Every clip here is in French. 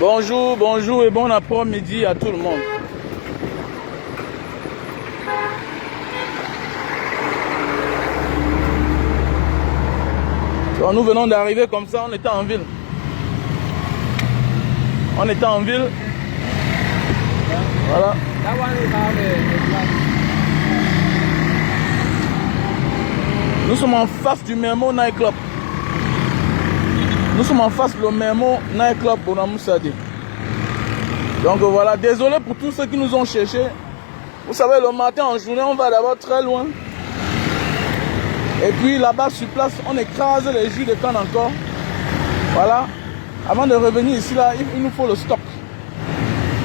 Bonjour, bonjour et bon après-midi à tout le monde. Donc, nous venons d'arriver comme ça, on était en ville. On était en ville. Voilà. Nous sommes en face du Memo Night Club. Nous sommes en face du Memo Night Club pour Moussadi. Donc voilà, désolé pour tous ceux qui nous ont cherchés. Vous savez, le matin en journée, on va d'abord très loin. Et puis là-bas sur place, on écrase les jus de canne encore. Voilà. Avant de revenir ici, là, il nous faut le stock.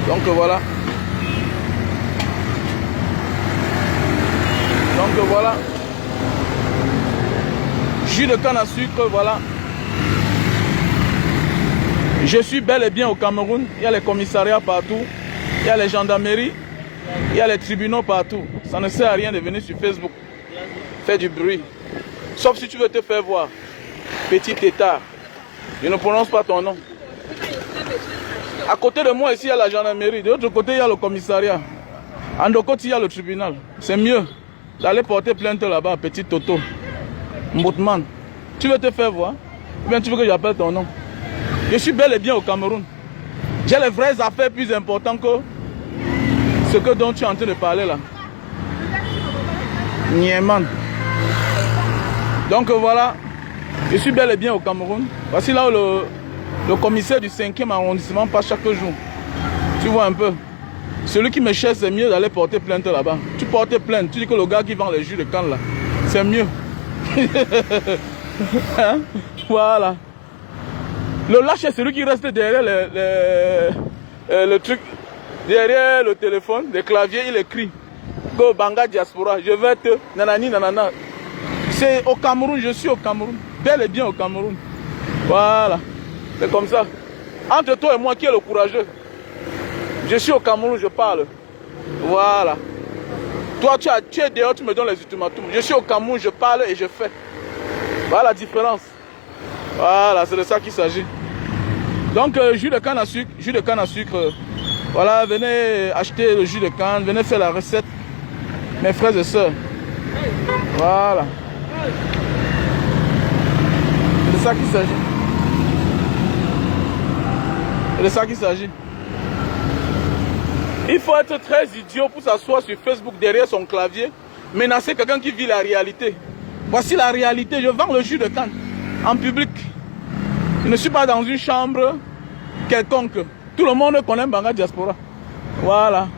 Donc voilà. Donc voilà. Jus de canne à sucre, voilà. Je suis bel et bien au Cameroun. Il y a les commissariats partout. Il y a les gendarmeries. Il y a les tribunaux partout. Ça ne sert à rien de venir sur Facebook. Faire du bruit. Sauf si tu veux te faire voir. Petit tétard. Je ne prononce pas ton nom. À côté de moi, ici, il y a la gendarmerie. De l'autre côté, il y a le commissariat. En deux côtés, il y a le tribunal. C'est mieux d'aller porter plainte là-bas, petit Toto. Moutman. Tu veux te faire voir? Ou bien tu veux que j'appelle ton nom? Je suis bel et bien au Cameroun. J'ai les vraies affaires plus importantes que ce que dont tu es en train de parler là. Nieman. Donc voilà, je suis bel et bien au Cameroun. Voici là où le commissaire du 5e arrondissement passe chaque jour. Tu vois un peu. Celui qui me cherche, c'est mieux d'aller porter plainte là-bas. Tu portes plainte, tu dis que le gars qui vend les jus de canne là, c'est mieux. Hein? Voilà. Le lâche, c'est celui qui reste derrière le truc, derrière le téléphone, le clavier, il écrit Go Banga Diaspora, je vais te nanani nanana. C'est au Cameroun, je suis au Cameroun, bel et bien au Cameroun. Voilà, c'est comme ça. Entre toi et moi, qui est le courageux? Je suis au Cameroun, je parle. Voilà. Toi, tu es dehors, tu me donnes les ultimatums. Je suis au Cameroun, je parle et je fais. Voilà la différence. Voilà, c'est de ça qu'il s'agit. Donc, jus de canne à sucre, voilà, venez acheter le jus de canne, venez faire la recette, mes frères et sœurs. Voilà. C'est de ça qu'il s'agit. C'est de ça qu'il s'agit. Il faut être très idiot pour s'asseoir sur Facebook derrière son clavier, menacer quelqu'un qui vit la réalité. Voici la réalité, je vends le jus de canne en public. Je ne suis pas dans une chambre quelconque. Tout le monde connaît Banga Diaspora. Voilà.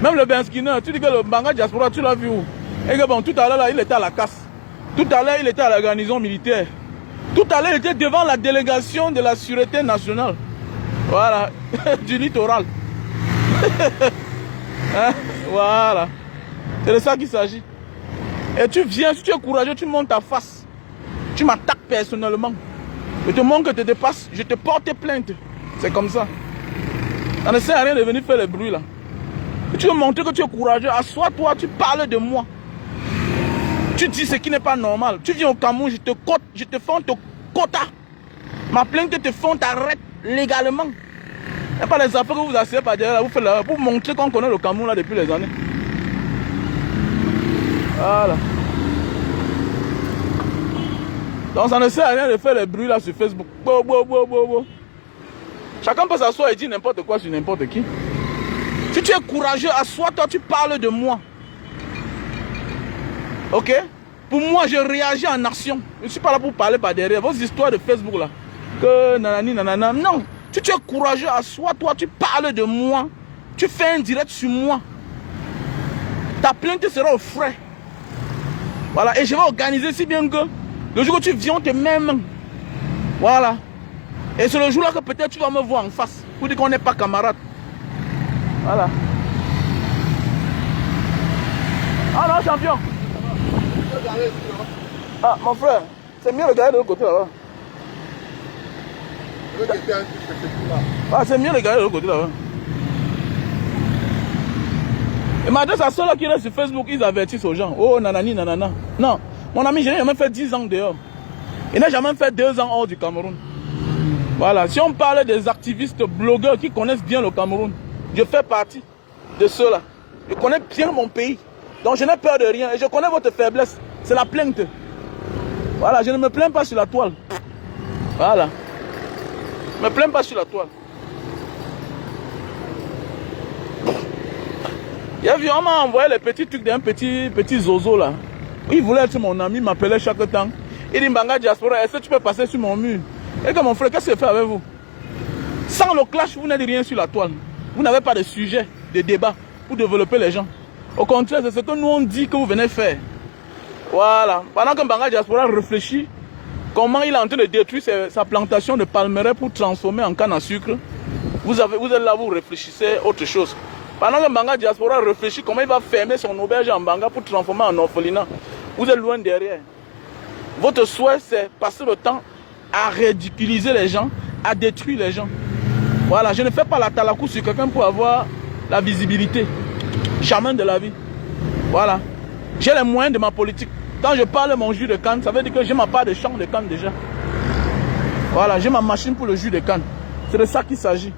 Même le Benskiner, tu dis que le Banga Diaspora, tu l'as vu où? Et que bon, tout à l'heure, là, il était à la casse. Tout à l'heure, il était à la garnison militaire. Tout à l'heure, il était devant la délégation de la Sûreté nationale. Voilà. Du littoral. Hein? Voilà. C'est de ça qu'il s'agit. Et tu viens, si tu es courageux, tu montes ta face. Tu m'attaques personnellement. Je te montre que tu te dépasses, je te porte plainte. C'est comme ça. Ça ne sert à rien de venir faire le bruit là. Et tu veux montrer que tu es courageux, assois-toi, tu parles de moi. Tu dis ce qui n'est pas normal. Tu viens au Cameroun, je te fends ton quota. Ma plainte te fond, t'arrête légalement. Il n'y a pas les affaires que vous asseyez par derrière là, vous faites là, pour montrer qu'on connaît le Cameroun là depuis les années. Voilà. Donc ça ne sert à rien de faire les bruits là sur Facebook. Chacun peut s'asseoir et dire n'importe quoi sur n'importe qui. Si tu es courageux, assois-toi, tu parles de moi. Ok? Pour moi, je réagis en action. Je ne suis pas là pour parler par derrière. Vos histoires de Facebook là. Que nanani nanana. Non. Si tu es courageux, assois-toi, tu parles de moi. Tu fais un direct sur moi. Ta plainte sera au frais. Voilà. Et je vais organiser si bien que le jour où tu viens, on te met main. Voilà. Et c'est le jour là que peut-être tu vas me voir en face. Pour dire qu'on n'est pas camarades. Voilà. Ah non, champion. Ah, mon frère, c'est mieux de regarder de l'autre côté là-bas. Ah, c'est mieux de regarder de l'autre côté là-bas. Et maintenant, ça sort là qui reste sur Facebook, ils avertissent aux gens. Oh, nanani, nanana. Non, mon ami, je n'ai jamais fait 10 ans dehors. Il n'a jamais fait 2 ans hors du Cameroun. Voilà, si on parle des activistes blogueurs qui connaissent bien le Cameroun, je fais partie de ceux-là. Je connais bien mon pays. Donc je n'ai peur de rien. Et je connais votre faiblesse. C'est la plainte. Voilà, je ne me plains pas sur la toile. Voilà. Je ne me plains pas sur la toile. Il y a vu, on m'a envoyé les petits trucs d'un petit zozo là. Il voulait être mon ami, il m'appelait chaque temps. Il dit Mbanga Diaspora, est-ce que tu peux passer sur mon mur? Et que mon frère, qu'est-ce que je fais avec vous? Sans le clash, vous n'êtes rien sur la toile. Vous n'avez pas de sujet, de débat pour développer les gens. Au contraire, c'est ce que nous on dit que vous venez faire. Voilà. Pendant que Mbanga Diaspora réfléchit comment il est en train de détruire sa plantation de palmeraie pour transformer en canne à sucre, vous êtes là, vous réfléchissez autre chose. Pendant que Mbanga Diaspora réfléchit comment il va fermer son auberge en Mbanga pour transformer en orphelinat, vous êtes loin derrière. Votre souhait, c'est passer le temps à ridiculiser les gens, à détruire les gens. Voilà, je ne fais pas la talakou sur quelqu'un pour avoir la visibilité. Jamais de la vie. Voilà. J'ai les moyens de ma politique. Quand je parle de mon jus de canne, ça veut dire que j'ai ma part de champ de canne déjà. Voilà, j'ai ma machine pour le jus de canne. C'est de ça qu'il s'agit.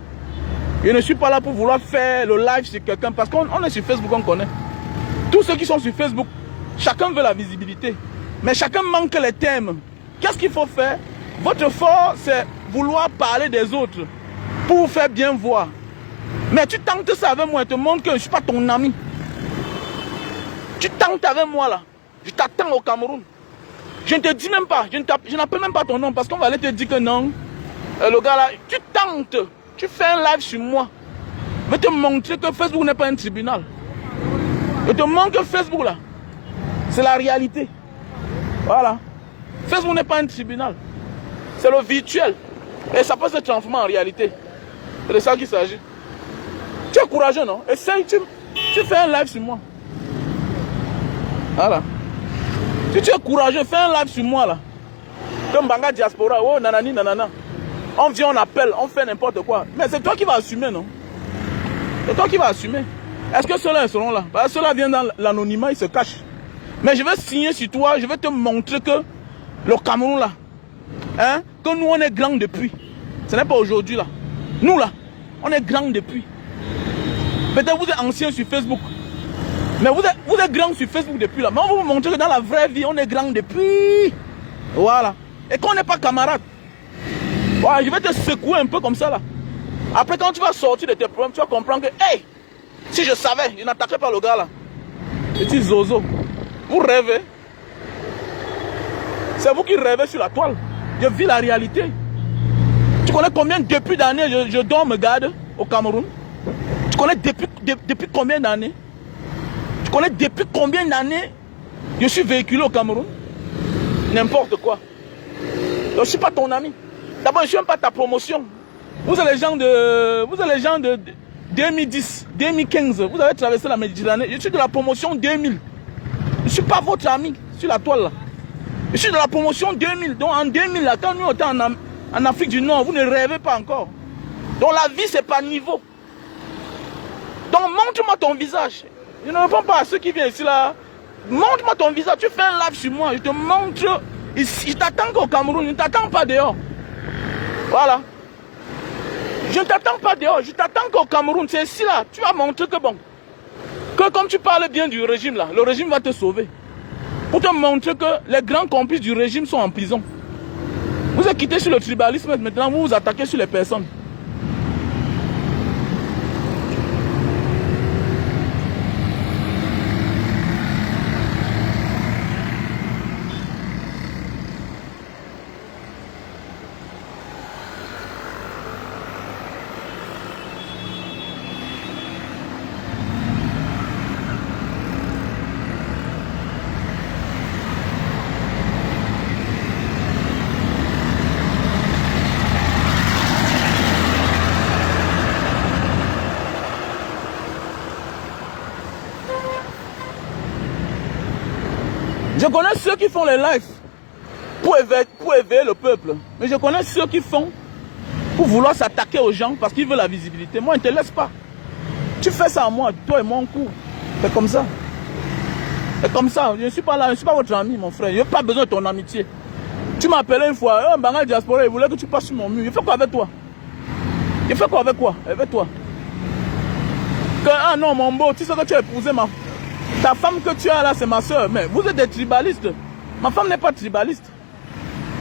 Je ne suis pas là pour vouloir faire le live sur quelqu'un parce qu'on est sur Facebook, on connaît. Tous ceux qui sont sur Facebook, chacun veut la visibilité. Mais chacun manque les thèmes. Qu'est-ce qu'il faut faire? Votre force, c'est vouloir parler des autres pour vous faire bien voir. Mais tu tentes ça avec moi et te montre que je ne suis pas ton ami. Tu tentes avec moi là. Je t'attends au Cameroun. Je ne te dis même pas, je n'appelle même pas ton nom parce qu'on va aller te dire que non. Le gars là, tu tentes, tu fais un live sur moi. Je vais te montrer que Facebook n'est pas un tribunal. Je te montre que Facebook là, c'est la réalité. Voilà. Facebook n'est pas un tribunal. C'est le virtuel. Et ça peut se transformer en réalité. C'est de ça qu'il s'agit. Tu es courageux, non? Essaye, tu fais un live sur moi. Voilà. Si tu es courageux, fais un live sur moi là. Comme Mbanga Diaspora, oh nanani nanana. On vient, on appelle, on fait n'importe quoi. Mais c'est toi qui vas assumer, non? C'est toi qui vas assumer. Est-ce que ceux-là seront là? Parce que ceux-là viennent dans l'anonymat, ils se cachent. Mais je vais signer sur toi, je vais te montrer que le Cameroun là, hein, que nous on est grand depuis. Ce n'est pas aujourd'hui là. Nous là, on est grand depuis. Peut-être vous êtes ancien sur Facebook. Mais vous êtes grand sur Facebook depuis là. Mais on va vous montrer que dans la vraie vie, on est grand depuis. Voilà. Et qu'on n'est pas camarades. Voilà, je vais te secouer un peu comme ça là. Après quand tu vas sortir de tes problèmes, tu vas comprendre que, hey, si je savais, je n'attaquerais pas le gars là. Petit zozo. Vous rêvez. C'est vous qui rêvez sur la toile. Je vis la réalité. Tu connais combien depuis d'années je dors me garde au Cameroun? Tu connais depuis combien d'années? Tu connais depuis combien d'années je suis véhiculé au Cameroun? N'importe quoi. Donc, je ne suis pas ton ami. D'abord, je ne suis même pas ta promotion. Vous êtes les gens de 2010, 2015. Vous avez traversé la Méditerranée. Je suis de la promotion 2000. Je ne suis pas votre ami sur la toile là. Je suis de la promotion 2000. Donc en 2000, là, quand nous étions en Afrique du Nord, vous ne rêvez pas encore. Donc la vie, c'est pas niveau. Donc montre-moi ton visage. Je ne réponds pas à ceux qui viennent ici là. Montre-moi ton visage. Tu fais un live sur moi. Je te montre. Je t'attends qu'au Cameroun. Je ne t'attends pas dehors. Voilà. Je ne t'attends pas dehors. Je t'attends qu'au Cameroun. C'est ici là. Tu vas montrer que bon. Que comme tu parles bien du régime là, le régime va te sauver. Pour te montrer que les grands complices du régime sont en prison. Vous êtes quitté sur le tribalisme, maintenant vous vous attaquez sur les personnes. Je connais ceux qui font les lives pour éveiller le peuple. Mais je connais ceux qui font pour vouloir s'attaquer aux gens parce qu'ils veulent la visibilité. Moi, je ne te laisse pas. Tu fais ça à moi, toi et moi en cours. C'est comme ça. C'est comme ça. Je ne suis pas là, je ne suis pas votre ami, mon frère. Je n'ai pas besoin de ton amitié. Tu m'as appelé une fois, oh, Mbanga Diaspora, il voulait que tu passes sur mon mur. Il fait quoi avec toi? Il fait quoi avec quoi? Avec toi? Que, ah non, mon beau, tu sais que tu as épousé ta femme que tu as là, c'est ma soeur. Mais vous êtes des tribalistes. Ma femme n'est pas tribaliste.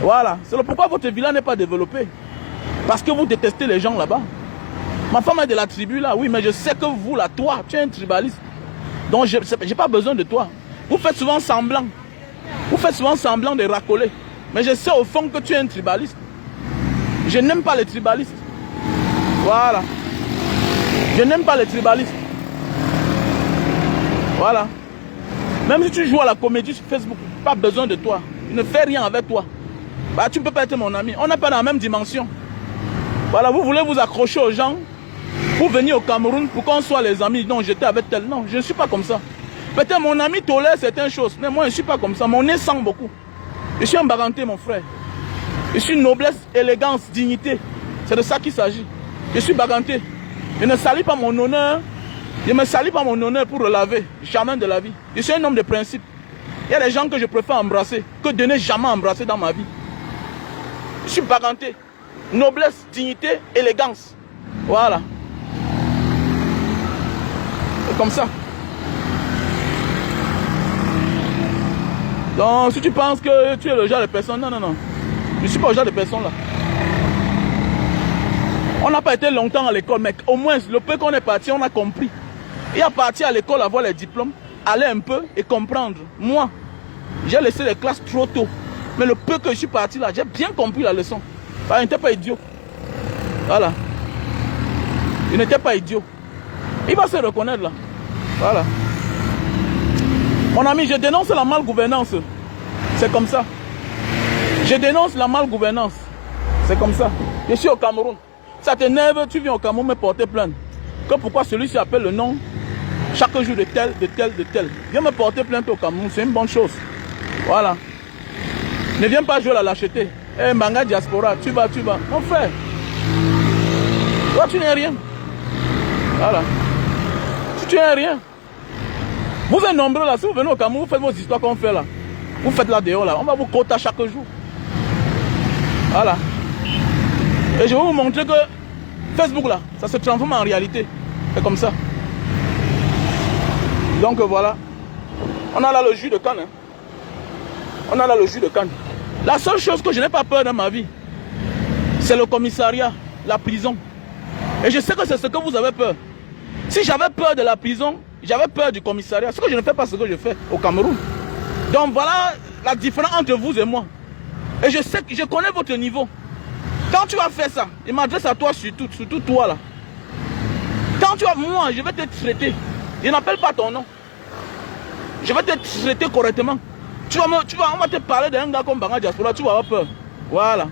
Voilà. C'est pourquoi votre village n'est pas développé. Parce que vous détestez les gens là-bas. Ma femme est de la tribu là, oui, mais je sais que vous là, toi, tu es un tribaliste. Donc je n'ai pas besoin de toi. Vous faites souvent semblant. Vous faites souvent semblant de racoler. Mais je sais au fond que tu es un tribaliste. Je n'aime pas les tribalistes. Voilà. Je n'aime pas les tribalistes. Voilà. Même si tu joues à la comédie sur Facebook, pas besoin de toi. Il ne fait rien avec toi. Bah, tu ne peux pas être mon ami. On n'est pas dans la même dimension. Voilà, vous voulez vous accrocher aux gens pour venir au Cameroun pour qu'on soit les amis. Non, j'étais avec tel. Non, je ne suis pas comme ça. Peut-être mon ami tolère certaines choses. Mais moi, je ne suis pas comme ça. Mon nez sent beaucoup. Je suis un baganté, mon frère. Je suis noblesse, élégance, dignité. C'est de ça qu'il s'agit. Je suis baganté. Je ne salis pas mon honneur. Je ne me salis pas mon honneur pour relaver. Jamais de la vie. Je suis un homme de principe. Il y a des gens que je préfère embrasser que de ne jamais embrasser dans ma vie. Je suis baganté. Noblesse, dignité, élégance. Voilà. C'est comme ça. Donc, si tu penses que tu es le genre de personne, non, non, non. Je ne suis pas le genre de personne là. On n'a pas été longtemps à l'école, mais au moins, le peu qu'on est parti, on a compris. Et à partir à l'école, avoir les diplômes, aller un peu et comprendre. Moi, j'ai laissé les classes trop tôt. Mais le peu que je suis parti là, j'ai bien compris la leçon. Enfin, il n'était pas idiot. Voilà. Il n'était pas idiot. Il va se reconnaître là. Voilà. Mon ami, je dénonce la malgouvernance. C'est comme ça. Je dénonce la malgouvernance. C'est comme ça. Je suis au Cameroun. Ça t'énerve, tu viens au Cameroun me porter plainte. Que pourquoi celui-ci appelle le nom chaque jour de tel, de tel, de tel. Viens me porter plainte au Cameroun, c'est une bonne chose. Voilà. Ne viens pas jouer la lâcheté. Eh, Mbanga Diaspora, tu vas. Mon frère, toi tu n'es rien. Voilà. Tu n'es rien. Vous êtes nombreux là, si vous venez au Cameroun, vous faites vos histoires qu'on fait là. Vous faites là dehors là, on va vous quota chaque jour. Voilà. Et je vais vous montrer que Facebook là, ça se transforme en réalité. C'est comme ça. Donc voilà. On a là le jus de canne. Hein. On a là le jus de canne. La seule chose que je n'ai pas peur dans ma vie, c'est le commissariat, la prison. Et je sais que c'est ce que vous avez peur. Si j'avais peur de la prison, j'avais peur du commissariat. Ce que je ne fais pas ce que je fais au Cameroun. Donc voilà la différence entre vous et moi. Et je sais que je connais votre niveau. Quand tu vas faire ça, il m'adresse à toi surtout toi là. Quand tu vas, moi, je vais te traiter. Je n'appelle pas ton nom. Je vais te traiter correctement. On va te parler d'un gars comme Mbanga Diaspora, tu vas avoir peur. Voilà.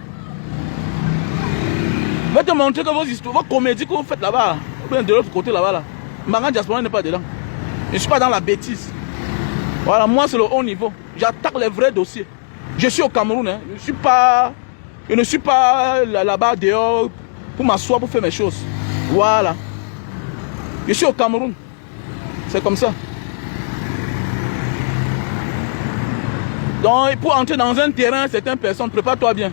Je vais te montrer que vos histoires, vos comédies que vous faites là-bas, ou bien de l'autre côté là-bas, là, Mbanga Diaspora n'est pas dedans. Je ne suis pas dans la bêtise. Voilà, moi c'est le haut niveau. J'attaque les vrais dossiers. Je suis au Cameroun, hein. Je ne suis pas là-bas dehors pour m'asseoir, pour faire mes choses. Voilà. Je suis au Cameroun. C'est comme ça. Donc, pour entrer dans un terrain, certaines personnes, prépare-toi bien.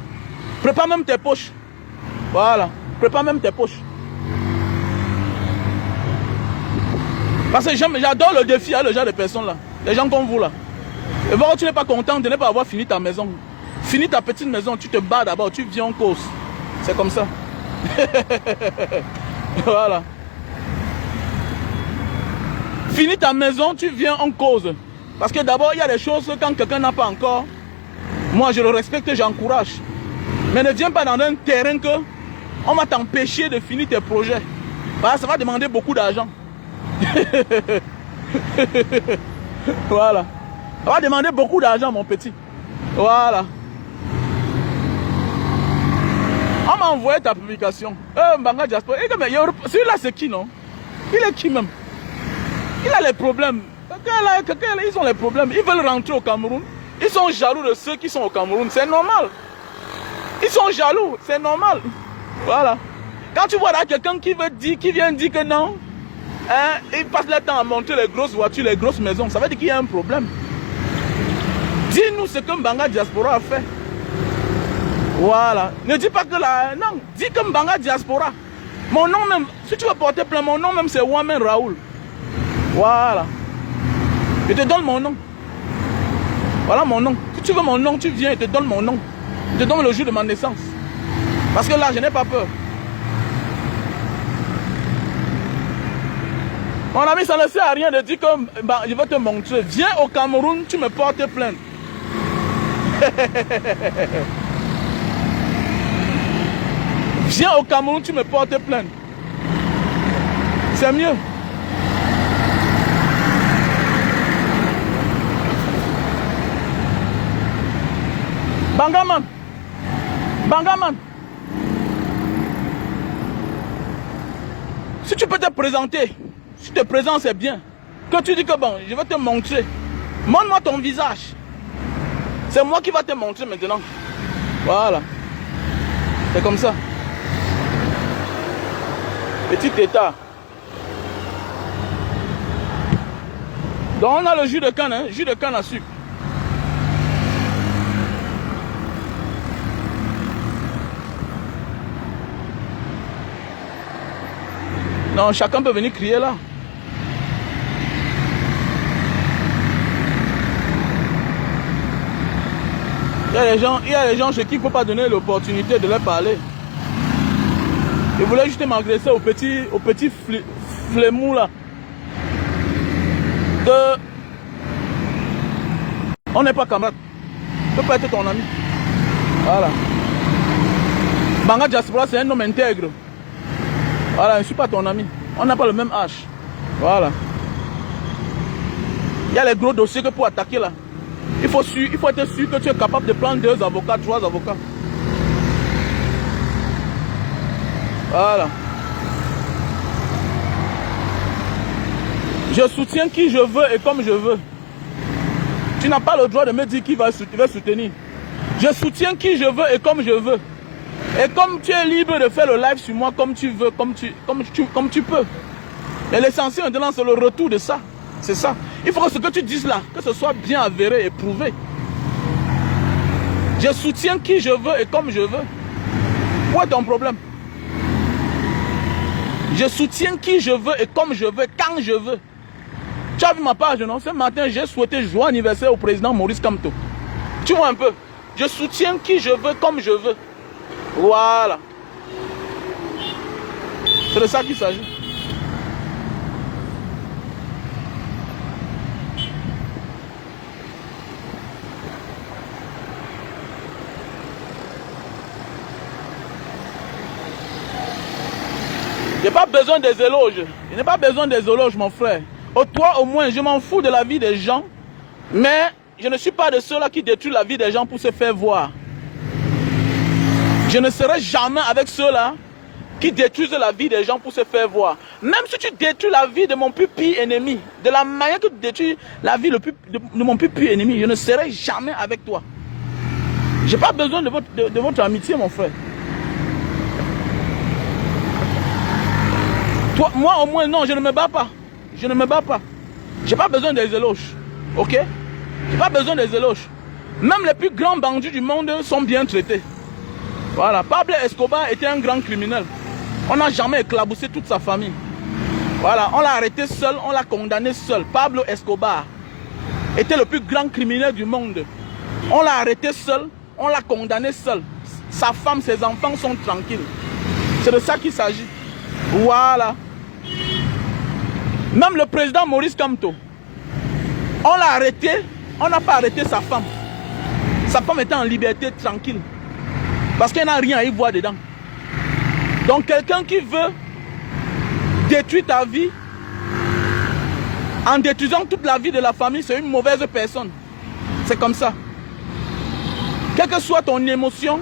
Prépare même tes poches. Voilà. Prépare même tes poches. Parce que j'adore le défi à le genre de personnes là. Les gens comme vous là. Et voir tu n'es pas content de ne pas avoir fini ta maison. Fini ta petite maison, tu te bats d'abord, tu viens en cause. C'est comme ça. Voilà. Fini ta maison, tu viens en cause. Parce que d'abord, il y a des choses quand quelqu'un n'a pas encore. Moi, je le respecte, j'encourage. Mais ne viens pas dans un terrain que on va t'empêcher de finir tes projets. Voilà, ça va demander beaucoup d'argent. Voilà. Ça va demander beaucoup d'argent, mon petit. Voilà. On m'a envoyé ta publication. Mbanga Diaspora. Celui-là, c'est qui, non? Il est qui même? Il a les problèmes. Ils ont les problèmes. Ils veulent rentrer au Cameroun. Ils sont jaloux de ceux qui sont au Cameroun. C'est normal. Ils sont jaloux. C'est normal. Voilà. Quand tu vois là quelqu'un qui vient dire que non, hein, il passe le temps à monter les grosses voitures, les grosses maisons, ça veut dire qu'il y a un problème. Dis-nous ce que Mbanga Diaspora a fait. Voilà. Ne dis pas que la... Non, dis que Mbanga Diaspora. Mon nom même, si tu veux porter plein, mon nom même c'est Wamen Raoul. Voilà. Je te donne mon nom. Voilà mon nom. Si tu veux mon nom, tu viens et te donne mon nom. Je te donne le jour de ma naissance. Parce que là, je n'ai pas peur. Mon ami, ça ne sert à rien de dire que bah, je vais te montrer. Viens au Cameroun, tu me portes plainte. Viens au Cameroun, tu me portes plainte. C'est mieux. Bangaman. Bangaman. Si tu peux te présenter, si tu te présentes, c'est bien. Que tu dis que bon, je vais te montrer. Montre-moi ton visage. C'est moi qui va te montrer maintenant. Voilà. C'est comme ça. Petit état. Donc on a le jus de canne, hein, jus de canne à sucre. Non, chacun peut venir crier là. Il y a des gens chez qui il ne faut pas donner l'opportunité de leur parler. Ils voulaient juste m'agresser au petit flemou là. On n'est pas camarades. Je peux pas être ton ami. Voilà. Mbanga Diaspora, c'est un homme intègre. Voilà, je ne suis pas ton ami. On n'a pas le même âge. Voilà. Il y a les gros dossiers que pour attaquer là. Il faut être sûr que tu es capable de prendre 2 avocats, 3 avocats. Voilà. Je soutiens qui je veux et comme je veux. Tu n'as pas le droit de me dire qui va soutenir. Je soutiens qui je veux et comme je veux. Et comme tu es libre de faire le live sur moi comme tu veux, comme tu peux. Et l'essentiel maintenant c'est le retour de ça. C'est ça. Il faut que ce que tu dises là, que ce soit bien avéré et prouvé. Je soutiens qui je veux et comme je veux. Quoi est ton problème? Je soutiens qui je veux et comme je veux, quand je veux. Tu as vu ma page, non? Ce matin, j'ai souhaité joyeux anniversaire au président Maurice Kamto. Tu vois un peu? Je soutiens qui je veux, comme je veux. Voilà. C'est de ça qu'il s'agit. Je n'ai pas besoin des éloges. Je n'ai pas besoin des éloges, mon frère. Toi, au moins, je m'en fous de la vie des gens. Mais je ne suis pas de ceux-là qui détruisent la vie des gens pour se faire voir. Je ne serai jamais avec ceux-là qui détruisent la vie des gens pour se faire voir. Même si tu détruis la vie de mon plus pire ennemi, de la manière que tu détruis la vie de mon plus pire ennemi, je ne serai jamais avec toi. Je n'ai pas besoin de votre amitié, mon frère. Toi, moi au moins, non, je ne me bats pas. Je ne me bats pas. Je n'ai pas besoin des éloges. Ok? Je n'ai pas besoin des éloges. Même les plus grands bandits du monde sont bien traités. Voilà. Pablo Escobar était un grand criminel. On n'a jamais éclaboussé toute sa famille. Voilà. On l'a arrêté seul, on l'a condamné seul. Pablo Escobar était le plus grand criminel du monde. On l'a arrêté seul, on l'a condamné seul. Sa femme, ses enfants sont tranquilles. C'est de ça qu'il s'agit. Voilà. Même le président Maurice Kamto, on l'a arrêté, on n'a pas arrêté sa femme. Sa femme était en liberté, tranquille. Parce qu'elle n'a rien à y voir dedans. Donc quelqu'un qui veut détruire ta vie, en détruisant toute la vie de la famille, c'est une mauvaise personne. C'est comme ça. Quelle que soit ton émotion,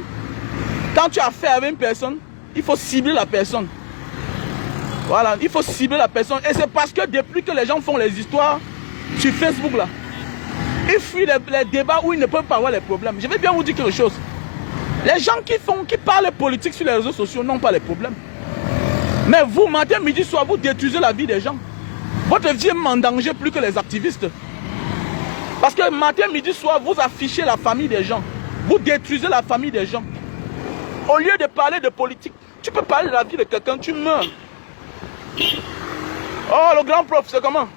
quand tu as affaire avec une personne, il faut cibler la personne. Voilà, il faut cibler la personne. Et c'est parce que depuis que les gens font les histoires sur Facebook là, ils fuient les débats où ils ne peuvent pas avoir les problèmes. Je vais bien vous dire quelque chose. Les gens qui parlent politique sur les réseaux sociaux n'ont pas les problèmes. Mais vous, matin, midi, soir, vous détruisez la vie des gens. Votre vie est en danger plus que les activistes. Parce que matin, midi, soir, vous affichez la famille des gens. Vous détruisez la famille des gens. Au lieu de parler de politique, tu peux parler de la vie de quelqu'un, tu meurs. Oh, le grand prof, c'est comment?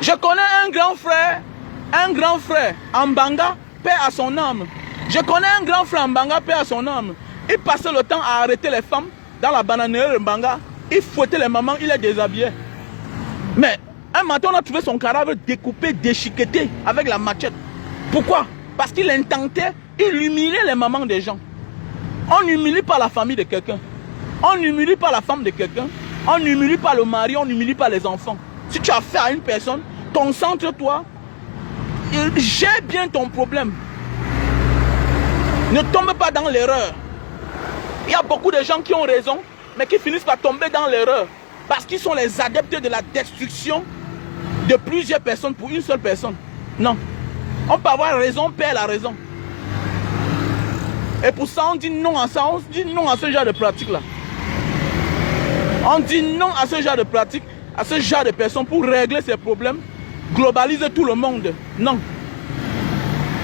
Je connais un grand frère en Banga, paix à son âme. Je connais un grand frère en Banga, paix à son âme. Il passait le temps à arrêter les femmes dans la bananerie de Banga. Il fouettait les mamans, il les déshabillait. Mais un matin, on a trouvé son cadavre découpé, déchiqueté avec la machette. Pourquoi? Parce qu'il intentait, il humiliait les mamans des gens. On n'humilie pas la famille de quelqu'un. On n'humilie pas la femme de quelqu'un. On n'humilie pas le mari, on n'humilie pas les enfants. Si tu as fait à une personne, concentre-toi, gère bien ton problème. Ne tombe pas dans l'erreur. Il y a beaucoup de gens qui ont raison, mais qui finissent par tomber dans l'erreur. Parce qu'ils sont les adeptes de la destruction de plusieurs personnes pour une seule personne. Non. On peut avoir raison, perd la raison. Et pour ça, on dit non à ça, on dit non à ce genre de pratique-là. On dit non à ce genre de pratique, à ce genre de personnes pour régler ces problèmes, globaliser tout le monde. Non.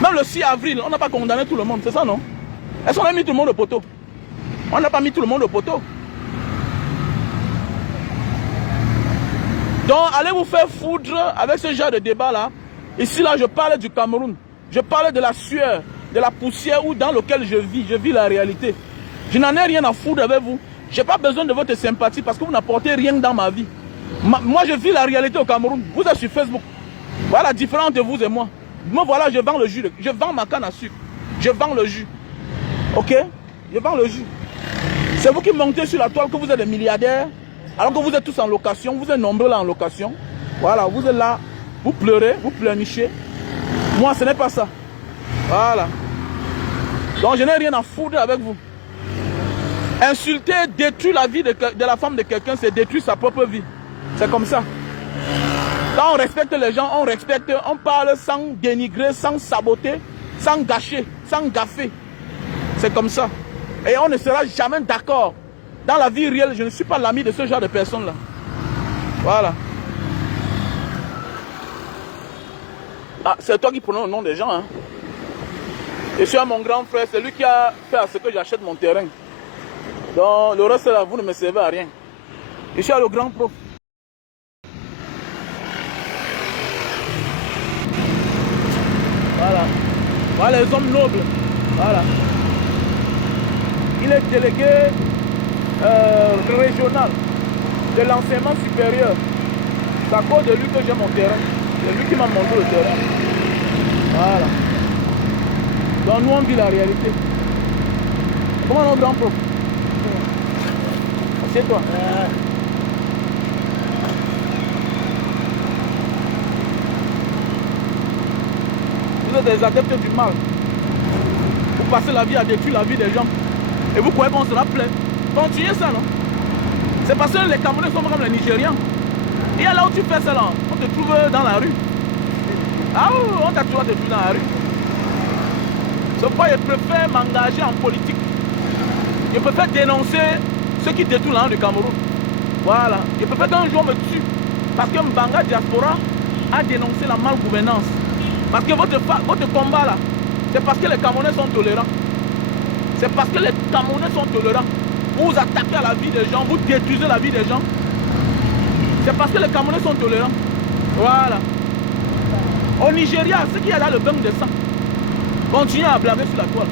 Même le 6 avril, on n'a pas condamné tout le monde, c'est ça, non? Est-ce qu'on a mis tout le monde au poteau? On n'a pas mis tout le monde au poteau. Donc, allez vous faire foudre avec ce genre de débat-là. Ici, là, je parle du Cameroun. Je parle de la sueur, de la poussière dans laquelle je vis la réalité. Je n'en ai rien à foutre avec vous. Je n'ai pas besoin de votre sympathie parce que vous n'apportez rien dans ma vie. Moi, je vis la réalité au Cameroun. Vous êtes sur Facebook. Voilà la différence de vous et moi. Moi, voilà, je vends le jus. Je vends ma canne à sucre. Je vends le jus. Ok? Je vends le jus. C'est vous qui montez sur la toile que vous êtes des milliardaires, alors que vous êtes tous en location. Vous êtes nombreux là en location. Voilà, vous êtes là. Vous pleurez, vous pleurnichez. Moi, ce n'est pas ça. Voilà. Donc, je n'ai rien à foutre avec vous. Insulter, détruire la vie de la femme de quelqu'un, c'est détruire sa propre vie. C'est comme ça. Quand on respecte les gens, on respecte, on parle sans dénigrer, sans saboter, sans gâcher, sans gaffer. C'est comme ça. Et on ne sera jamais d'accord. Dans la vie réelle, je ne suis pas l'ami de ce genre de personnes-là. Voilà. Ah, c'est toi qui prononce le nom des gens. Hein. Je suis à mon grand frère, c'est lui qui a fait à ce que j'achète mon terrain. Donc le reste là, vous ne me servez à rien. Je suis à le grand prof. Voilà. Voilà les hommes nobles. Voilà. Il est délégué régional de l'enseignement supérieur. C'est à cause de lui que j'ai mon terrain. C'est lui qui m'a montré le terrain. Voilà. Donc nous on vit la réalité. Comment notre grand prof? Assieds-toi. Vous êtes des adeptes du mal. Vous passez la vie à détruire la vie des gens. Et vous croyez qu'on sera plein. Continuez ça, non? C'est parce que les Camerounais sont comme les Nigérians. Et là où tu fais ça, là, on te trouve dans la rue. Ah oui, on t'a trouvé dans la rue. C'est pourquoi je préfère m'engager en politique. Je préfère dénoncer ceux qui détruisent la rue du Cameroun. Voilà. Je préfère qu'un jour on me tue. Parce que Mbanga Diaspora a dénoncé la malgouvernance. Parce que votre combat là, c'est parce que les Camerounais sont tolérants. C'est parce que les Camerounais sont tolérants. Vous attaquez à la vie des gens, vous détruisez la vie des gens. C'est parce que les Camerounais sont tolérants. Voilà. Au Nigeria, ce qu'il y a là, le bain de sang. Continuez à blâmer sur la toile.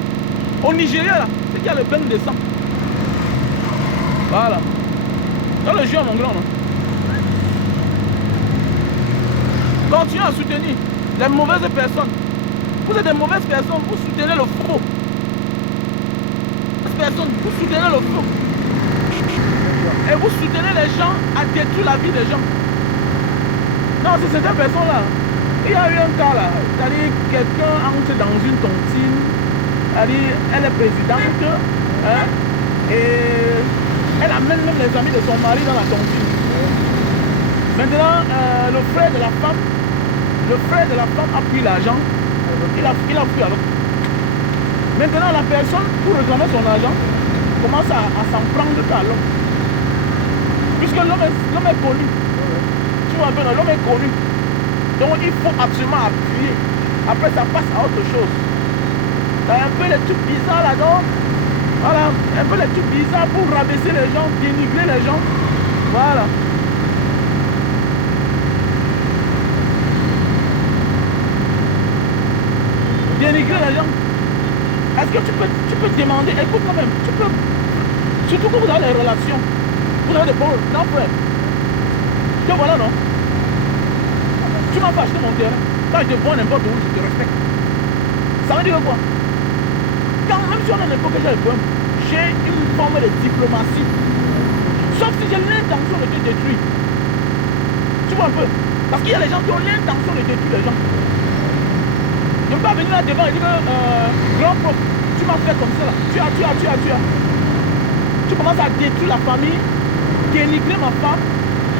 Au Nigeria, là, c'est qu'il y a le bain de sang. Voilà. Dans le jeu, mon grand. Non? Continuez à soutenir les mauvaises personnes. Vous êtes des mauvaises personnes, vous soutenez le faux. Personne, vous soutenez le faux. Et vous soutenez les gens à détruire la vie des gens. Non, c'est cette personne-là. Il y a eu un cas là. C'est-à-dire quelqu'un entre dans une tontine. C'est-à-dire elle est présidente. Hein, et elle amène même les amis de son mari dans la tontine. Maintenant, le frère de la femme a pris l'argent. Il a pris alors. Maintenant, la personne, pour réclamer son argent, commence à s'en prendre à l'homme. Puisque l'homme est connu. Tu vois, l'homme est connu. Donc, il faut absolument appuyer. Après, ça passe à autre chose. Un peu les trucs bizarres là-dedans. Voilà, un peu les trucs bizarres pour rabaisser les gens, dénigrer les gens. Voilà. Dénigrer les gens. Est-ce que tu peux demander, écoute moi même, tu peux, surtout quand vous avez des relations, vous avez des bons grands frères. Que voilà, non? Tu m'as pas acheté mon terrain. Quand je te vois n'importe où, je te respecte. Ça veut dire quoi? Quand même si on a n'importe quel problème, j'ai une forme de diplomatie. Sauf si j'ai l'intention de te détruire. Tu vois un peu? Parce qu'il y a des gens qui ont l'intention de détruire les gens. Je ne peux pas venir là devant et dire grand prof, tu m'as fait comme ça là. Tu as. Tu commences à détruire la famille, dénigrer ma femme.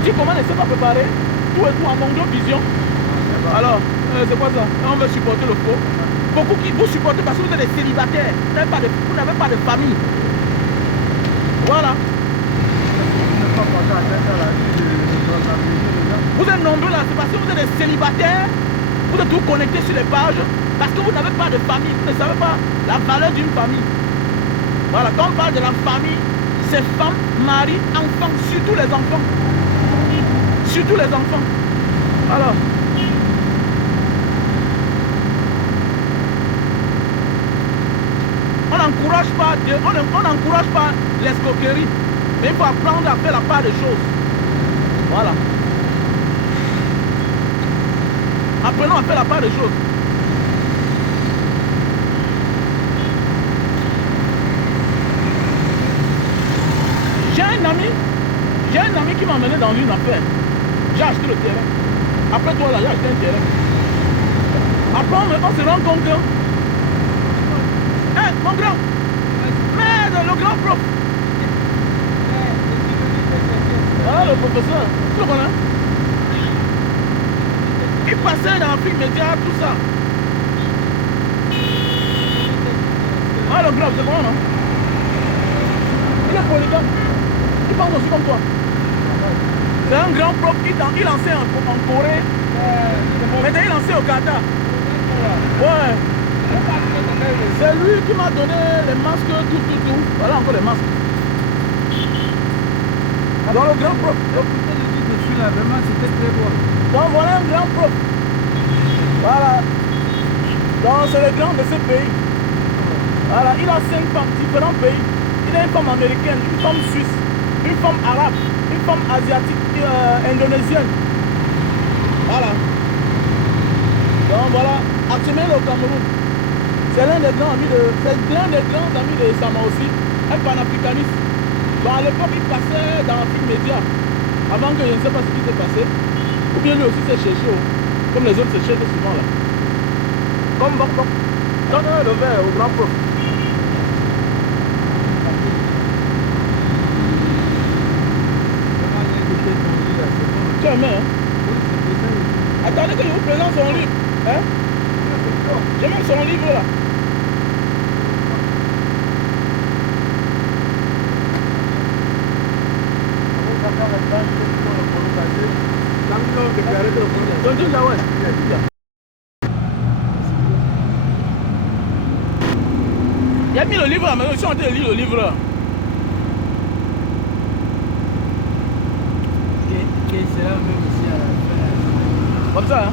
Tu commences à ne pas préparer. Tout et tout en manque de vision. Alors, c'est quoi ça? On veut supporter le faux. Beaucoup qui vous supportez parce que vous êtes des célibataires. Vous n'avez pas de famille. Voilà. Vous êtes nombreux là, c'est parce que vous êtes des célibataires. Vous êtes tous connectés sur les pages. Parce que vous n'avez pas de famille. Vous ne savez pas la valeur d'une famille. Voilà, quand on parle de la famille, c'est femme, mari, enfants, surtout les enfants. Surtout les enfants. Alors. On n'encourage pas l'escroquerie. Mais il faut apprendre à faire la part des choses. Voilà. Apprenons à faire la part des choses. J'ai un ami qui m'a emmené dans une affaire. J'ai acheté le terrain. Après toi là, j'ai acheté un terrain. Après on se rend compte que mon grand, merde, le grand prof. Ah, le professeur, tu le connais? Il passait dans l'Afrique média, tout ça. Ah, le grand, c'est bon, non? Il est polygame. Il pense aussi comme toi. C'est un grand prof qui enseigne en Corée. Maintenant, il enseigne au Qatar. Ouais. C'est lui qui m'a donné les masques, tout. Voilà encore les masques. Dans le grand prof. Là, vraiment, c'était très beau. Donc voilà un grand prof. Voilà. Donc c'est le grand de ce pays. Voilà, il a 5 femmes, différents pays. Il a une femme américaine, une femme suisse, une femme arabe, une femme asiatique, indonésienne. Voilà. Donc voilà, Artemel au Cameroun. C'est l'un des grands amis de Sama aussi, un panafricaniste. Donc à l'époque, il passait dans l'Afrique média, avant que je ne sais pas ce qui s'est passé. Ou bien lui aussi s'est cherché, comme les autres se cherchent souvent là. Comme bon. Donne le verre au grand prof. Tu as main, hein? Attendez que je vous présente son livre. Hein? J'ai même son livre là. Il a mis le livre là, mais je suis en train de lire le livre là. Comme ça, hein?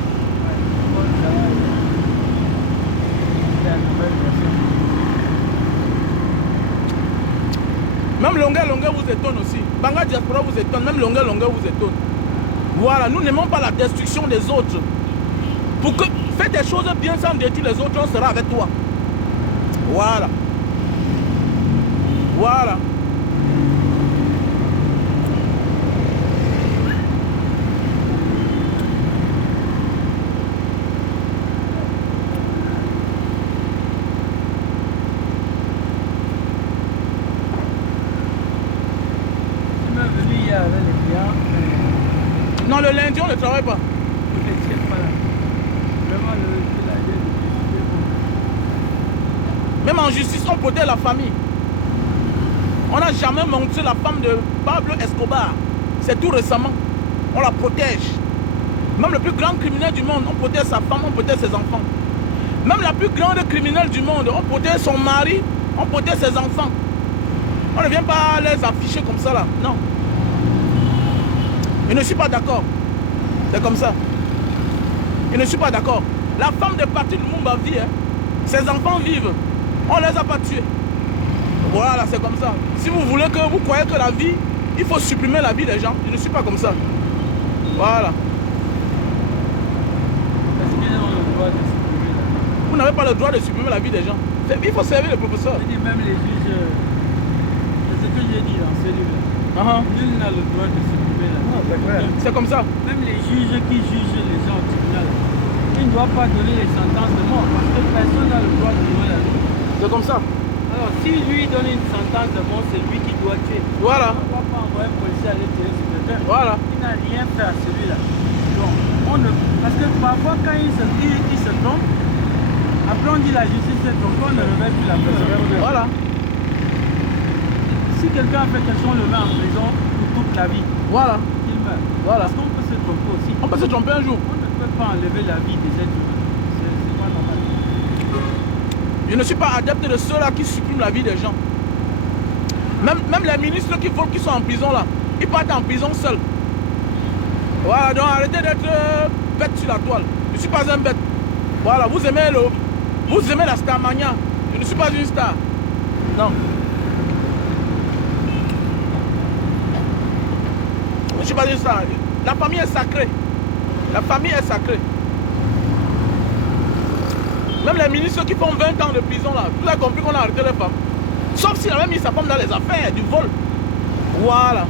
Même longueur vous étonne aussi. Banga Diaspora vous étonne, même longueur vous étonne. Voilà, nous n'aimons pas la destruction des autres. Pour que fais des choses bien sans détruire les autres, on sera avec toi. Voilà. Voilà. Non, le lundi, on ne travaille pas. Même en justice, on protège la famille. On n'a jamais montré la femme de Pablo Escobar. C'est tout récemment. On la protège. Même le plus grand criminel du monde, on protège sa femme, on protège ses enfants. Même la plus grande criminelle du monde, on protège son mari, on protège ses enfants. On ne vient pas les afficher comme ça là. Non. Je ne suis pas d'accord. C'est comme ça. Je ne suis pas d'accord. La femme de partie du monde vit. Hein. Ses enfants vivent. On ne les a pas tués. Voilà, c'est comme ça. Si vous voulez que vous croyez que la vie, il faut supprimer la vie des gens. Je ne suis pas comme ça. Voilà. Est-ce qu'ils ont le droit de supprimer la vie? Vous n'avez pas le droit de supprimer la vie des gens. Il faut servir le professeur. Je dis même les juges, c'est ce que j'ai dit dans ce livre-là. Nul n'a le droit de supprimer la vie. C'est comme ça. Même les juges qui jugent les gens au tribunal, ils ne doivent pas donner les sentences de mort parce que personne n'a le droit de donner la vie. C'est comme ça. Alors, si lui donne une sentence de mort, c'est lui qui doit tuer. Voilà. On ne va pas envoyer un policier aller tuer sur quelqu'un. Voilà. Il n'a rien fait à celui-là. Donc, parce que parfois, quand il se trompe, après on dit la justice s'est trompée, on ne remet plus la personne. Voilà. Si quelqu'un a fait quelque chose, on le met en prison pour toute la vie. Voilà. Il meurt. Voilà. Parce qu'on peut se tromper aussi. On peut se tromper un jour. On ne peut pas enlever la vie des êtres humains. C'est pas normal. Je ne suis pas adepte de ceux-là qui suppriment la vie des gens. Même les ministres qui volent, qui sont en prison là, ils partent en prison seuls. Voilà, donc arrêtez d'être bête sur la toile. Je ne suis pas un bête. Voilà, vous aimez la starmania. Je ne suis pas une star. Non. Je ne suis pas une star. La famille est sacrée. La famille est sacrée. Même les ministres qui font 20 ans de prison là, vous avez compris qu'on a arrêté les femmes. Sauf s'il avait mis sa femme dans les affaires, du vol. Voilà.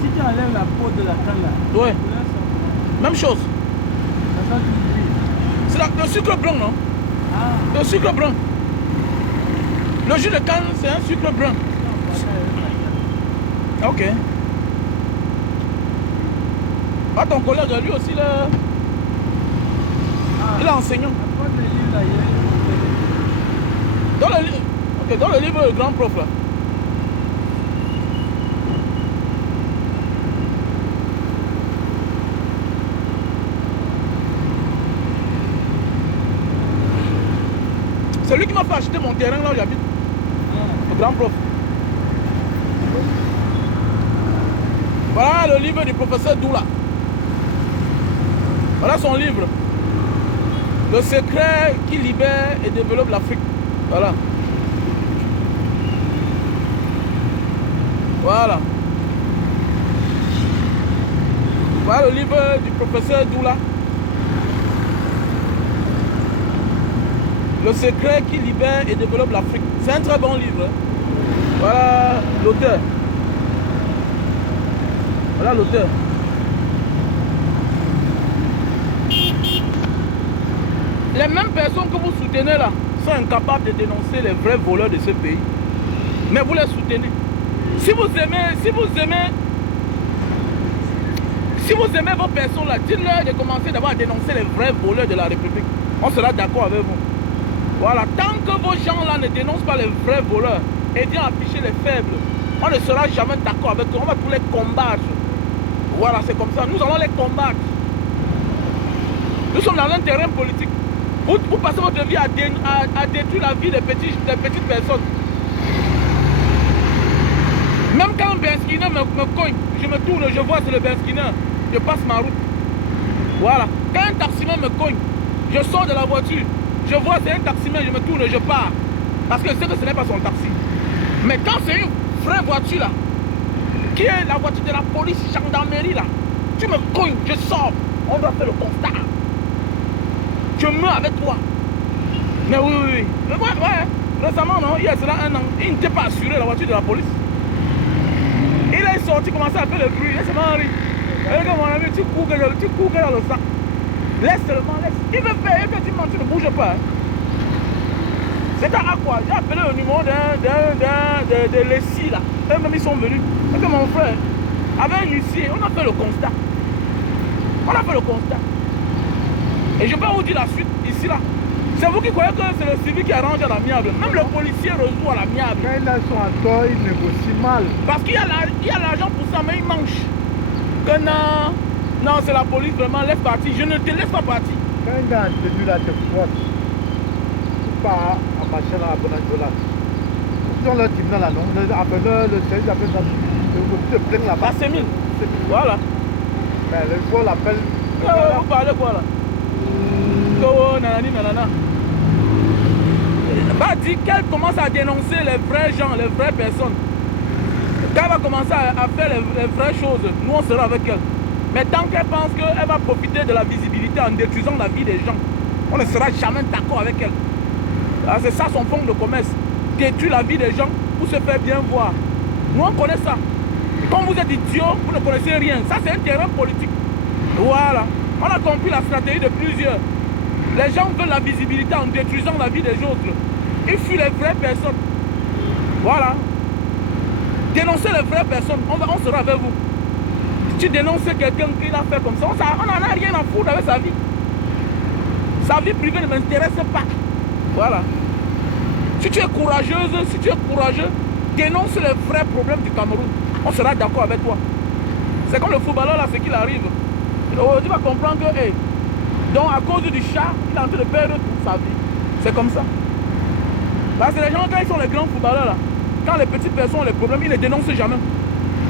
Si tu enlèves la peau de la canne là, Ouais. Même chose. C'est le sucre brun, non? Ah. Le sucre brun. Le jus de canne, c'est un sucre brun. Ok. Ah, ton collègue, lui aussi, là, il est enseignant. Dans le livre, le grand prof, là. C'est lui qui m'a fait acheter mon terrain là où j'habite. Le grand prof. Voilà le livre du professeur Doula. Voilà son livre. Le secret qui libère et développe l'Afrique. Voilà. Voilà. Voilà le livre du professeur Doula. Le secret qui libère et développe l'Afrique. C'est un très bon livre. Voilà l'auteur. Voilà l'auteur. Les mêmes personnes que vous soutenez là sont incapables de dénoncer les vrais voleurs de ce pays. Mais vous les soutenez. Si vous aimez vos personnes là, dites-leur de commencer d'abord à dénoncer les vrais voleurs de la République. On sera d'accord avec vous. Voilà, tant que vos gens là ne dénoncent pas les vrais voleurs et disent afficher les faibles, on ne sera jamais d'accord avec eux, on va tous les combattre. Voilà, c'est comme ça, nous allons les combattre. Nous sommes dans un terrain politique. Vous passez votre vie à détruire la vie des petites personnes. Même quand un Berskiner me cogne, je me tourne, je vois c'est le Berskiner, je passe ma route. Voilà, quand un taximan me cogne, je sors de la voiture. Je vois c'est un taximan, je me tourne, je pars. Parce que je sais que ce n'est pas son taxi. Mais quand c'est une vraie voiture là, qui est la voiture de la police, gendarmerie là, tu me cognes, je sors, on doit faire le constat. Je meurs avec toi. Mais oui. Mais ouais. Récemment, non, il y a cela un an, il n'était pas assuré la voiture de la police. Il est sorti, commençait à faire le bruit, laisse-moi rire. Regarde mon ami, tu cours dans le sac. Laisse seulement, laisse. Il veut faire, que tu ne bouges pas. C'est à quoi? J'ai appelé le numéro de l'ESI là. Eux-mêmes ils sont venus. Parce que mon frère, avec un huissier, on a fait le constat. On a fait le constat. Et je peux vous dire la suite, ici, là. C'est vous qui croyez que c'est le civil qui arrange à l'amiable. Même le policier résout à l'amiable. Quand ils sont en tort, ils négocient mal. Parce qu'il y a l'argent pour ça, mais il mange. Que non, non, c'est la police, vraiment, laisse partir. Je ne te laisse pas partir. Quand un gars est tenu là, te force. Tu pars en machin à Bonanjola. Ils ont leur tribunal là, non? Après le service appelle ça. Tu te plains là-bas. Passez mille. Voilà. Mais le jour l'appelle. Vous parlez quoi là? Kowo, nanani, nanana. Va dire qu'elle commence à dénoncer les vrais gens, les vraies personnes. Quand elle va commencer à faire les vraies choses, nous on sera avec elle. Mais tant qu'elle pense qu'elle va profiter de la visibilité en détruisant la vie des gens, on ne sera jamais d'accord avec elle. C'est ça son fond de commerce. Détruire la vie des gens pour se faire bien voir. Nous on connaît ça. Quand vous êtes idiot, vous ne connaissez rien. Ça c'est un terrain politique. Voilà. On a compris la stratégie de plusieurs. Les gens veulent la visibilité en détruisant la vie des autres. Ils fuient les vraies personnes. Voilà. Dénoncez les vraies personnes. On sera avec vous. Si tu dénonces quelqu'un qui l'a fait comme ça, on n'en a rien à foutre avec sa vie. Sa vie privée ne m'intéresse pas. Voilà. Si tu es courageuse, si tu es courageux, dénonce les vrais problèmes du Cameroun. On sera d'accord avec toi. C'est comme le footballeur là, ce qu'il arrive. Tu vas comprendre que, hey, donc à cause du chat, il est en train de perdre toute sa vie. C'est comme ça. Parce que les gens, quand ils sont les grands footballeurs là, quand les petites personnes ont les problèmes, ils ne les dénoncent jamais.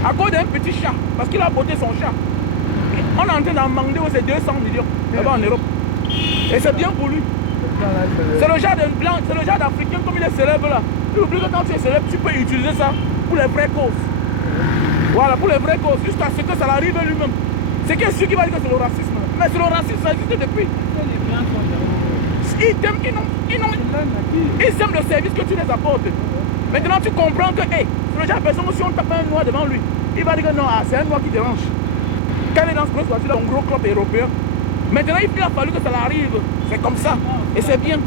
À cause d'un petit chat, parce qu'il a botté son chat. On est en train d'en demander c'est 200 millions là-bas en Europe. Et c'est bien pour lui. C'est le genre de blanc, c'est le genre d'Africain comme il est célèbre là. Il oublie que quand tu es célèbre, tu peux utiliser ça pour les vraies causes. Voilà, pour les vraies causes, jusqu'à ce que ça l'arrive lui-même. C'est qui est sûr qu'il va dire que c'est le racisme. Mais c'est le racisme, ça existe depuis. Ils aiment le service que tu les apportes. Maintenant, tu comprends que, hey, c'est le genre de personne, si on tape un noir devant lui, il va dire que non, c'est un noir qui dérange. Quand il est dans ce gros voiture, un gros club européen. Maintenant, il a fallu que ça l'arrive. C'est comme ça. Et c'est bien.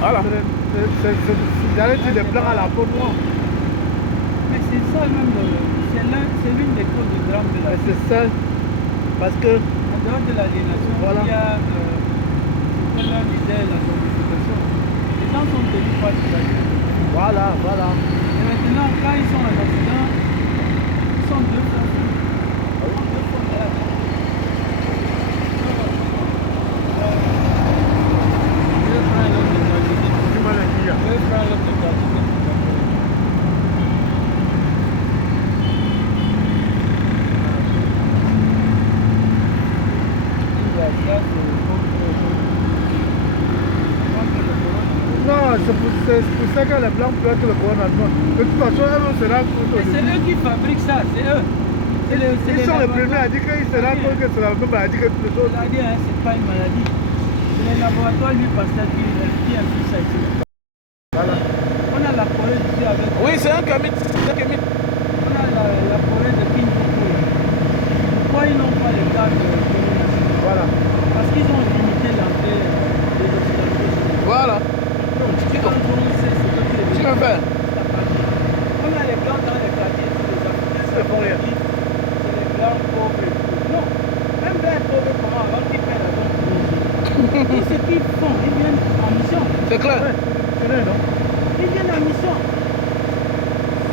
Voilà. J'allais dire des blancs à la peau noire. Mais c'est ça même, c'est l'une des causes du drame de la vie. C'est ça. Parce que, en dehors de l'aliénation, voilà. Il y a ce que l'on disait, la solidification. Les gens sont devenus pas de la vie. voilà. Et maintenant, quand ils sont en accident, ils sont deux fois. Deux fois malades. Deux frères l'homme de tragédie. Tu m'as dit. Deux frères l'homme de tragédie. Non, c'est pour ça que les blancs pleurent que le coronavirus. De toute façon, eux se rendent compte. Mais c'est eux qui fabriquent ça, c'est eux. Ils sont les premiers à dire qu'ils se rendent compte que c'est la même maladie que tous les autres. C'est pas une maladie. C'est les laboratoires lui Pasteur qui infuse ça ici. Voilà. On a la forêt ici avec. Oui, c'est un kémite. On a la forêt de Kinjoku. Pourquoi ils n'ont pas le cas de Corona? Voilà. Parce qu'ils ont limité l'entrée des occidentaux. Voilà. Tu veux faire? On a les blancs dans les quartiers, tous les Africains, C'est pour rien. C'est les blancs pauvres et tout. Non, même blancs pauvres, comment alors qu'ils paient la bonne pour et ce qu'ils font, ils viennent en mission. C'est clair. Ouais, tu connais, non? Ils viennent en mission.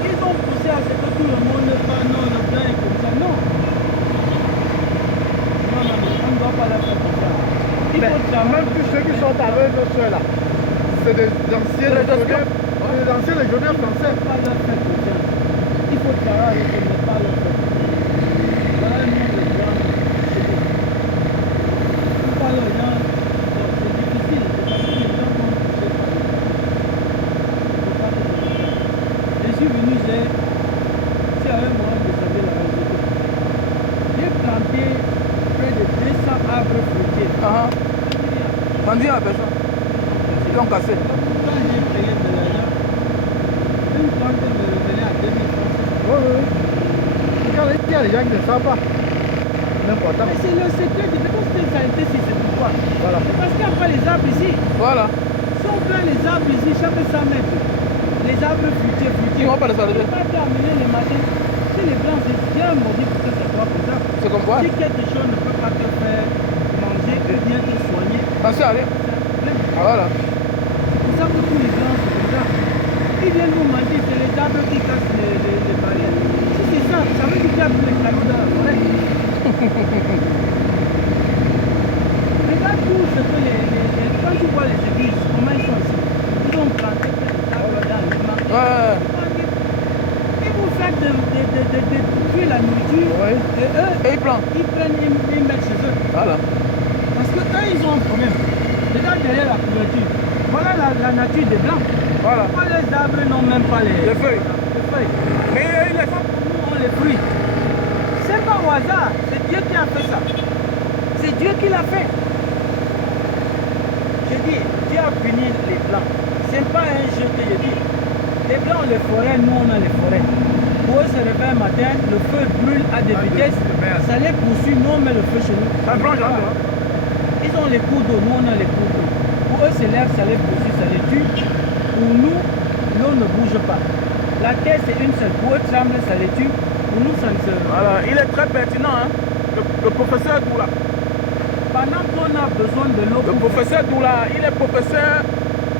Ils ont poussé à ce que tout le monde ne pas, non, le blanc est comme ça. Non. Non, on ne doit pas la faire comme ça. Il Mais faut savoir même tous ceux qui sont avec nos soeurs là, c'est des anciens légionnaires français. pas leur faire confiance. Il faut travailler et ne pas leur faire confiance. Voilà le monde des gens. Il faut pas les gens. C'est difficile. C'est parce que les gens vont toucher par les gens. Il faut pas que je suis venu, c'est avec moi, vous savez la réalité. J'ai planté près de 200 arbres fruitiers. On dit à la personne. Ils l'ont cassé. Quand j'ai payé de l'argent, une plante me revenait à 2000 francs. Oui. Il y a des gens qui ne savent pas l'important. Mais c'est le secret du parce que ça a été si c'est pourquoi. Voilà. C'est parce qu'il n'y a pas les arbres ici. Voilà. Si on prend les arbres ici, chaque 100 mètres, les arbres fruitiers, Ils vont pas les on ne arriver. peut pas amener les machins. Si les blancs, c'est bien maudit pour que ça soit comme ça. C'est comme Ouais. Si quelque chose ne peut pas te faire manger ou bien te soigner, Ça sert à rien. c'est un problème. Ah, voilà. C'est pour ça que tous les gens sont comme ça. Ils viennent nous mentir, c'est les arbres qui cassent les barrières. Si c'est ça, ça veut dire qu'il y a plus les cailloux dans la forêt. Regarde tout ce que quand tu vois les églises, comment ils sont ici. Ils ont planté plein d'arbres dans les marchés. Ouais. Et vous faites de tuer la nourriture. Ouais. Et eux, Et ils plantent. ils prennent et ils mettent chez eux. Voilà. Parce que eux, ils ont un problème. Regarde derrière la couverture. Voilà la nature des blancs. Voilà. Pourquoi les arbres n'ont même pas les feuilles. les feuilles. Mais il est... Nous, on les fruits. C'est pas au hasard. C'est Dieu qui a fait ça. C'est Dieu qui l'a fait. Je dis, Dieu a puni les blancs. C'est pas un jeu que je dis. Les blancs ont les forêts, nous on a les forêts. Pour eux se réveillent un matin, le feu brûle à des vitesses, ça les poursuit, nous on met le feu chez nous. Ça prend jamais. Ils ont les cours d'eau, nous on a les cours d'eau. Pour eux c'est l'air, ça les poursuit, ça les tue. Pour nous, l'eau ne bouge pas. La terre c'est une seule, pour eux tremble, ça les tue. Pour nous ça ne se... Voilà, il est très pertinent, hein. Le professeur Doula. Pendant qu'on a besoin de l'eau, Le professeur Doula, il est professeur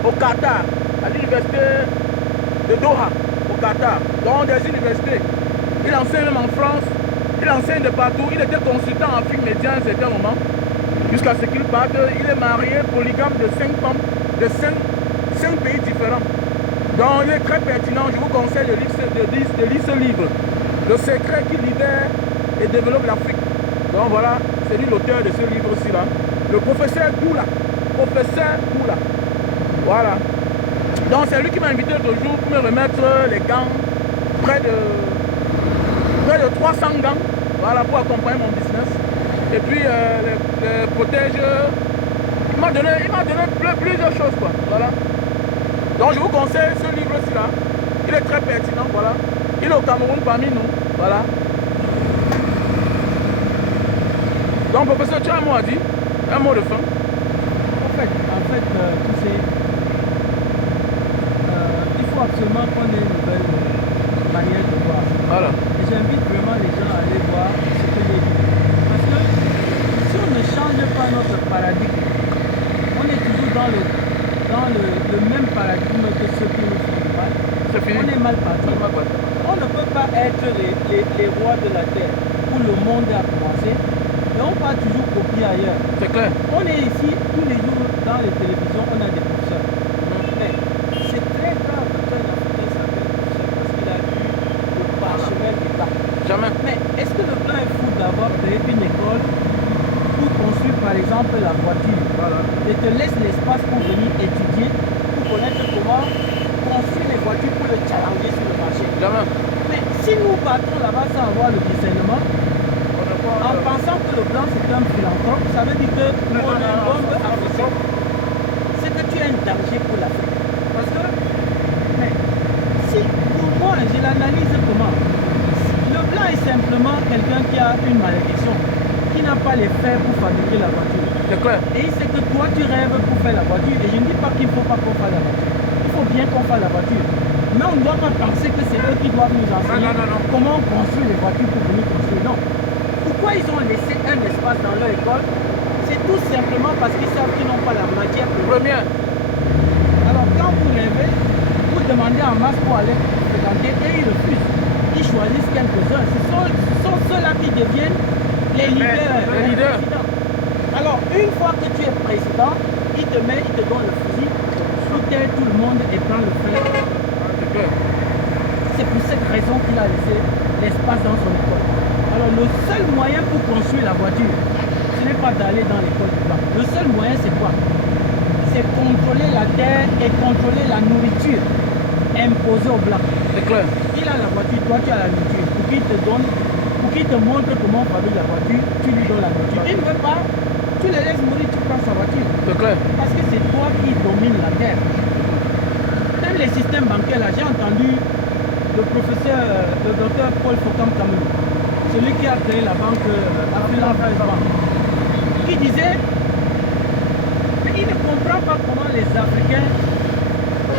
au Qatar, à l'université de Doha, au Qatar, dans des universités. Il enseigne même en France, il enseigne de partout. Il était consultant en Afrique média à un certain moment, jusqu'à ce qu'il parte. Il est marié, polygame de 5 femmes, de 5 pays différents. Donc il est très pertinent, je vous conseille de lire ce livre. Le secret qui libère et développe l'Afrique. Donc voilà, c'est lui l'auteur de ce livre-ci là. Le professeur Doula. Professeur Doula. Voilà. Donc c'est lui qui m'a invité l'autre jour pour me remettre les gants. Près de 300 gants. Voilà, pour accompagner mon business. Et puis les protège. Il m'a donné plusieurs choses quoi. Voilà. Donc je vous conseille ce livre-ci là. Il est très pertinent, voilà. Il est au Cameroun parmi nous. Voilà. Donc, professeur, tu as un mot à dire? Un mot de fin? En fait, tu sais, il faut absolument qu'on ait une nouvelle manière de voir. Voilà. Et j'invite vraiment les gens à aller voir ce que j'ai dit. Parce que si on ne change pas notre paradigme, on est toujours dans le même paradigme que ceux qui nous font du mal. C'est fini. On est mal parti. On ne peut pas être les rois de la terre où le monde a commencé. Et on va toujours copier ailleurs. C'est clair. On est ici tous les jours dans les télévisions, on a des professeurs. Mais c'est très grave qu'un Africain s'appelle professeur parce qu'il a eu le parchemin du blanc. Jamais. Mais est-ce que le blanc est fou d'avoir créé une école pour construire par exemple la voiture? Voilà. Et te laisse l'espace pour venir étudier, pour connaître comment construire les voitures pour le challenger sur le marché. Jamais. Mais si nous partons là-bas sans avoir le discernement, en pensant que le blanc c'est un philanthrope, ça veut dire que nous on est un bombe africain. C'est que tu es un danger pour l'Afrique. Parce que, mais, si pour moi je l'analyse comment? Le blanc est simplement quelqu'un qui a une malédiction, qui n'a pas les fers pour fabriquer la voiture. C'est clair. Et c'est que toi tu rêves pour faire la voiture. Et je ne dis pas qu'il ne faut pas qu'on fasse la voiture. Il faut bien qu'on fasse la voiture. Mais on ne doit pas penser que c'est eux qui doivent nous enseigner comment construire les voitures pour venir construire. Non. Pourquoi ils ont laissé un espace dans leur école? C'est tout simplement parce qu'ils savent qu'ils n'ont pas la matière première. Alors quand vous rêvez, vous demandez en masse pour aller fréquenter et ils refusent. Ils choisissent quelques-uns. Ce sont ceux-là qui deviennent les leaders. Alors une fois que tu es président, il te donne le fusil, pour taire tout le monde et prend le fer. C'est pour cette raison qu'il a laissé l'espace dans son école. Alors le seul moyen pour construire la voiture, ce n'est pas d'aller dans l'école du blanc. Le seul moyen c'est quoi? C'est contrôler la terre et contrôler la nourriture imposée aux blancs. C'est clair. Il a la voiture, toi tu as la nourriture. Pour qu'il te donne, pour qu'il te montre comment on fabrique la voiture, tu lui donnes la nourriture. Il ne veut pas, tu le laisses mourir, tu prends sa voiture. C'est clair. Parce que c'est toi qui domine la terre. Même les systèmes bancaires là, j'ai entendu le professeur, le docteur Paul Fokam Kamelu, celui qui a créé la banque Afrique Bank, qui disait, mais il ne comprend pas comment les Africains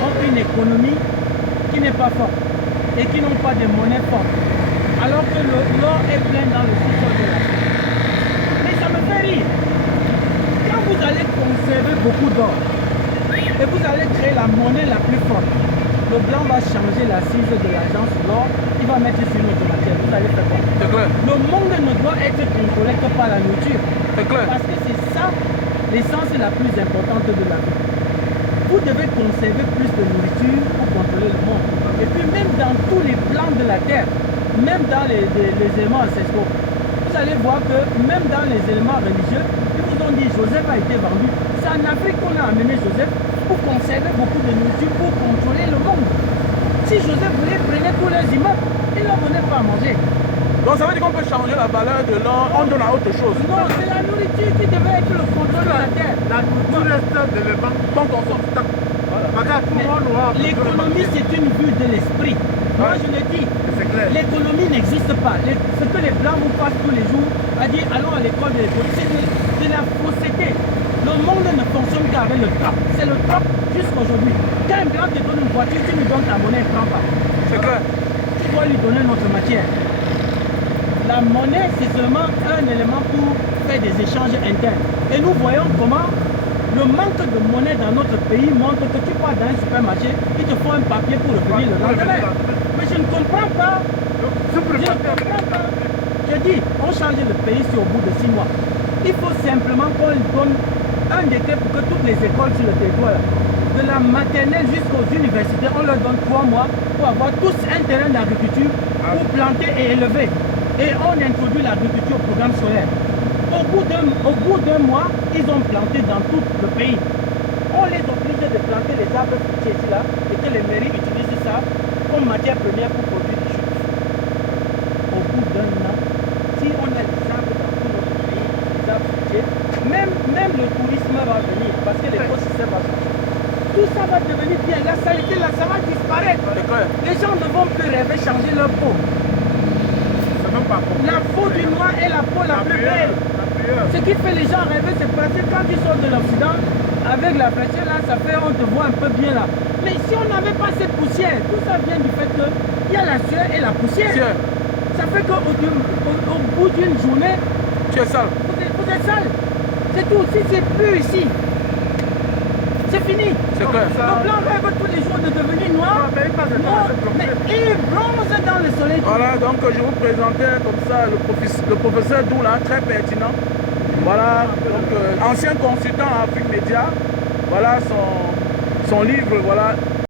ont une économie qui n'est pas forte et qui n'ont pas de monnaie forte, alors que l'or est plein dans le sous-sol de l'Afrique. l'esprit. Quand vous allez conserver beaucoup d'or et vous allez créer la monnaie la plus forte, le blanc va changer l'assise de l'argent sur l'or, il va mettre sur une autre matière. Vous allez faire quoi? C'est clair. Le monde ne doit être contrôlé que par la nourriture. C'est clair. Parce que c'est ça l'essence la plus importante de la vie. Vous devez conserver plus de nourriture pour contrôler le monde. Et puis même dans tous les plans de la terre, même dans les éléments ancestraux, vous allez voir que même dans les éléments religieux, ils vous ont dit Joseph a été vendu. C'est en Afrique qu'on a amené Joseph pour conserver beaucoup de nourriture, pour contrôler le monde. Si Joseph voulait prendre tous les immeubles, il ne leur donnait pas à manger. Donc ça veut dire qu'on peut changer la valeur de l'or, on donne à autre chose. Non, c'est la nourriture qui devait être le contrôle de la terre. La nourriture reste de l'élément dont on sort. L'économie, c'est une vue de l'esprit. Moi, je le dis, l'économie n'existe pas. Ce que les Blancs vous passent tous les jours, à dire allons à l'école de l'économie, c'est de la fausseté. Le monde ne fonctionne qu'avec le top. C'est le top jusqu'aujourd'hui. Quand un Blanc te donne une voiture, tu lui donnes ta monnaie, il ne prend pas. C'est clair. Tu dois lui donner notre matière. La monnaie, c'est seulement un élément pour faire des échanges internes. Et nous voyons comment le manque de monnaie dans notre pays montre que tu pars dans un supermarché, ils te font un papier pour revenir le lendemain. Mais je ne comprends pas. Je ne comprends pas. Je dis, on change le pays sur au bout de 6 mois. Il faut simplement qu'on donne un décret pour que toutes les écoles sur le territoire, de la maternelle jusqu'aux universités, on leur donne 3 mois pour avoir tous un terrain d'agriculture pour planter et élever. Et on introduit l'agriculture au programme solaire. Au bout d'un mois, ils ont planté dans tout le pays. On les oblige de planter les arbres fruitiers ici là et que les mairies utilisent ça comme matière première pour produire du jus. Au bout d'un an, si on a des arbres dans tout notre pays, des arbres fruitiers, même le tourisme va venir parce que l'écosystème va changer. Tout ça va devenir bien. La saleté là, ça va disparaître. Les gens ne vont plus rêver changer leur peau. La peau du noir est la peau la plus belle. Ce qui fait les gens rêver, c'est parce que quand ils sortent de l'Occident, avec la fraîcheur là, ça fait on te voit un peu bien là. Mais si on n'avait pas cette poussière, tout ça vient du fait qu'il y a la sueur et la poussière. Ça fait qu'au bout d'une journée, tu es sale. Vous êtes sale. C'est tout. Si c'est plus ici, c'est fini. C'est clair. Le blanc rêve tous les jours de devenir noir. Mais il bronze dans le soleil. Voilà, donc je vous présentais comme ça le professeur Doula, très pertinent. Voilà, donc ancien consultant à Afrique Média. Voilà son livre, voilà.